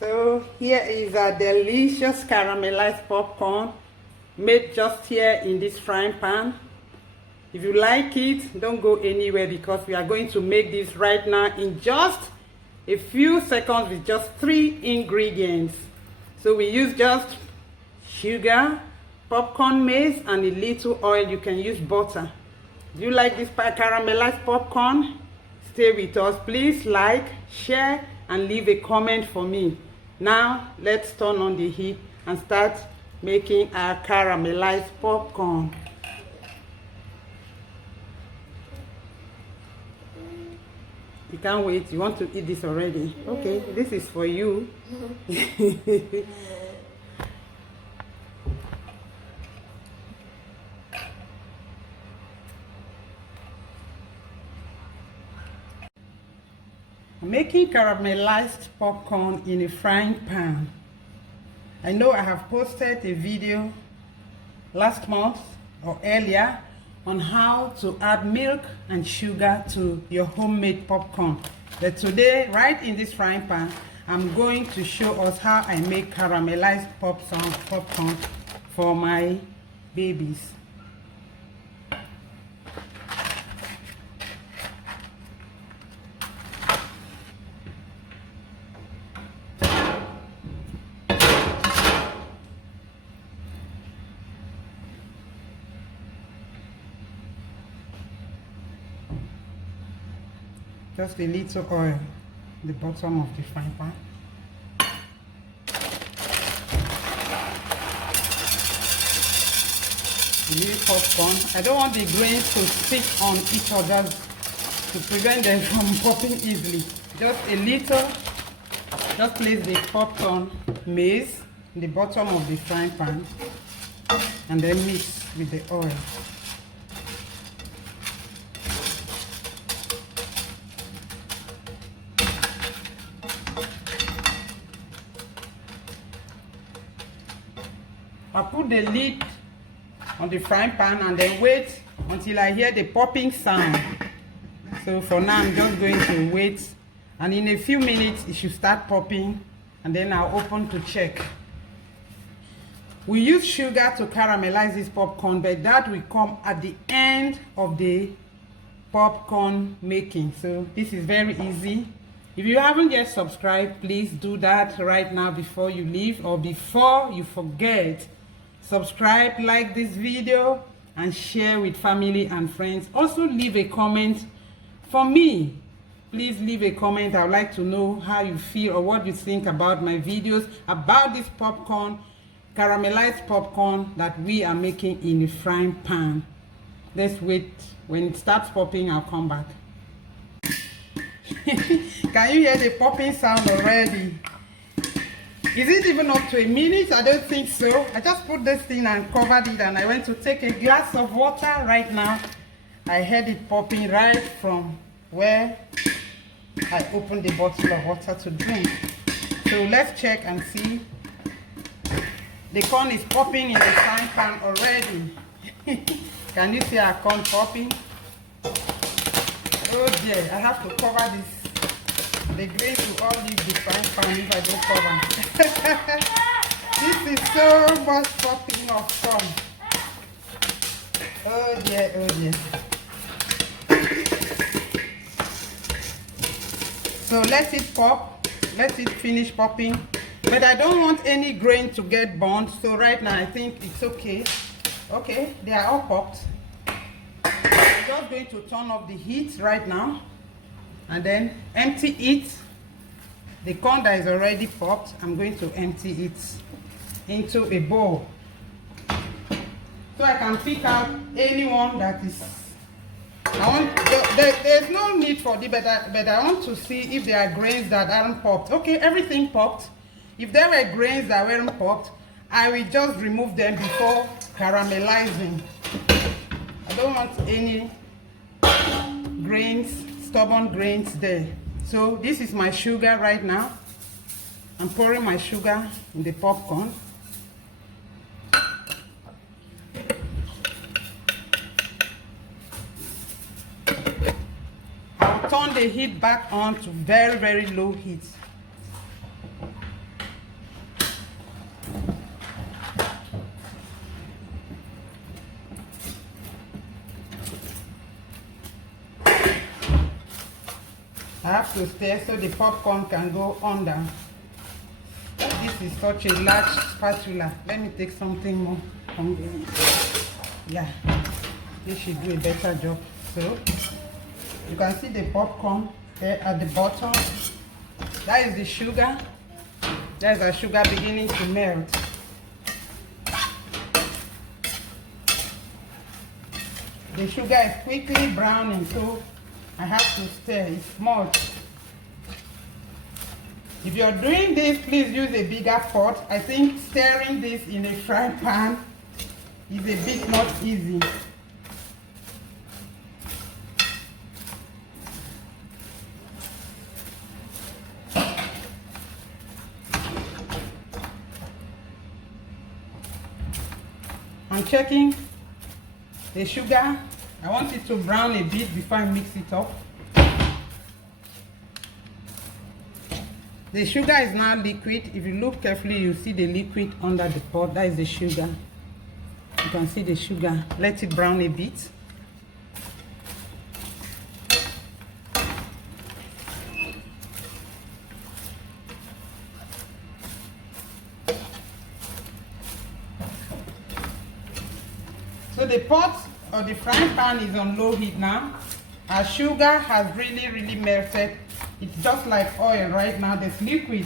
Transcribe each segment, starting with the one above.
So here is a delicious caramelized popcorn made just here in this frying pan. If you like it, don't go anywhere because we are going to make this right now in just a few seconds with just 3 ingredients. So we use just sugar, popcorn maize, and a little oil. You can use butter. Do you like this caramelized popcorn? Stay with us. Please like, share, and leave a comment for me. Now let's turn on the heat and start making our caramelized popcorn. You can't wait. You want to eat this already? Okay, this is for you. Making caramelized popcorn in a frying pan. I know I have posted a video last month or earlier on how to add milk and sugar to your homemade popcorn. But today, right in this frying pan, I'm going to show us how I make caramelized popcorn for my babies. Just a little oil at the bottom of the frying pan. A little popcorn. I don't want the grains to stick on each other to prevent them from popping easily. Just a little. Just place the popcorn maize in the bottom of the frying pan and then mix with the oil. I put the lid on the frying pan and then wait until I hear the popping sound. So for now, I'm just going to wait, and in a few minutes it should start popping, and then I'll open to check. We use sugar to caramelize this popcorn, but that will come at the end of the popcorn making. So this is very easy. If you haven't yet subscribed, please do that right now before you leave or before you forget. Subscribe, like this video, and share with family and friends. Also leave a comment for me. Please leave a comment. I would like to know how you feel or what you think about my videos about this popcorn, caramelized popcorn that we are making in a frying pan. Let's wait. When it starts popping, I'll come back. Can you hear the popping sound already? Is it even up to a minute? I don't think so. I just put this thing and covered it, and I went to take a glass of water right now. I heard it popping right from where I opened the bottle of water to drink. So let's check and see. The corn is popping in the frying pan already. Can you see our corn popping? Oh dear, I have to cover this. The grains will all leave the frying pan if I don't cover. This is so much popping of corn. Oh dear, oh dear. So let it pop. Let it finish popping. But I don't want any grain to get burnt. So right now I think it's okay. Okay, they are all popped. I'm just going to turn off the heat right now and then empty it. The corn that is already popped, I'm going to empty it into a bowl so I can pick out anyone that is. There's no need for this, but I want to see if there are grains that aren't popped. Okay, everything popped. If there were grains that weren't popped, I will just remove them before caramelizing. I don't want any grains, stubborn grains there. So this is my sugar right now. I'm pouring my sugar in the popcorn. I'll turn the heat back on to very, very low heat. have to stir so the popcorn can go under. This is such a large spatula. Let me take something more hungry. Yeah, this should do a better job. So you can see the popcorn there at the bottom. That is the sugar. That is our sugar beginning to melt. The sugar is quickly browning, so I have to stir. It's much. If you're doing this, please use a bigger pot. I think stirring this in a frying pan is a bit not easy. I'm checking the sugar. I want it to brown a bit before I mix it up. The sugar is now liquid. If you look carefully, you see the liquid under the pot. That is the sugar. You can see the sugar. Let it brown a bit. So the pot or the frying pan is on low heat now. Our sugar has really melted. It's just like oil right now. There's liquid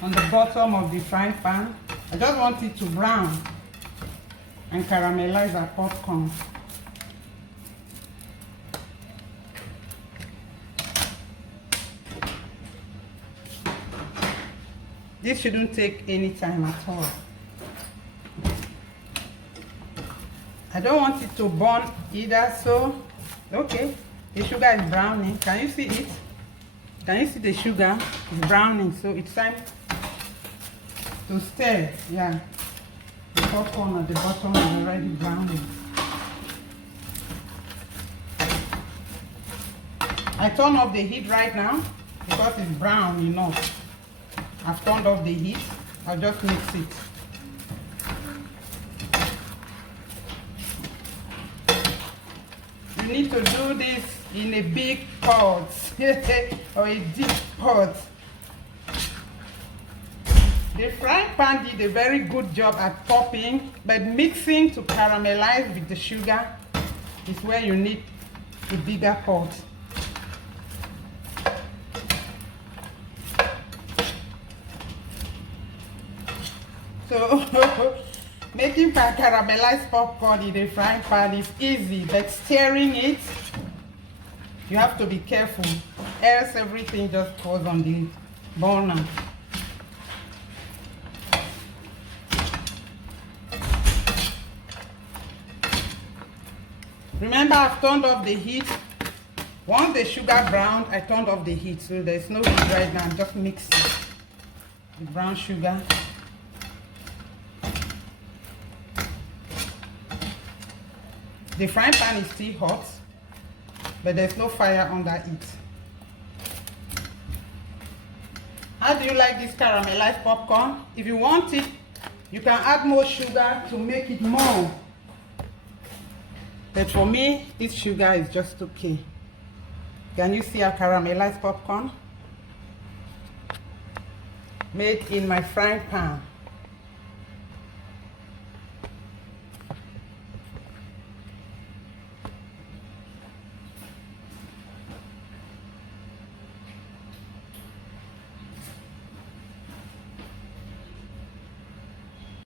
on the bottom of the frying pan. I just want it to brown and caramelize our popcorn. This shouldn't take any time at all. I don't want it to burn either, so okay, the sugar is browning. Can you see it? Can you see the sugar is browning? So it's time to stir. Yeah, the popcorn at the bottom is already browning. I turn off the heat right now because it's brown enough. I've turned off the heat. I'll just mix it. You need to do this in a big pot or a deep pot. The frying pan did a very good job at popping, but mixing to caramelize with the sugar is where you need a bigger pot. So making caramelized popcorn in a frying pan is easy, but stirring it, you have to be careful, else everything just goes on the burner. Remember, I've turned off the heat. Once the sugar browned, I turned off the heat, so there's no heat right now. I'm just mixing the brown sugar. The frying pan is still hot, but there's no fire under it. How do you like this caramelized popcorn? If you want it, you can add more sugar to make it more. But for me, this sugar is just okay. Can you see our caramelized popcorn? Made in my frying pan.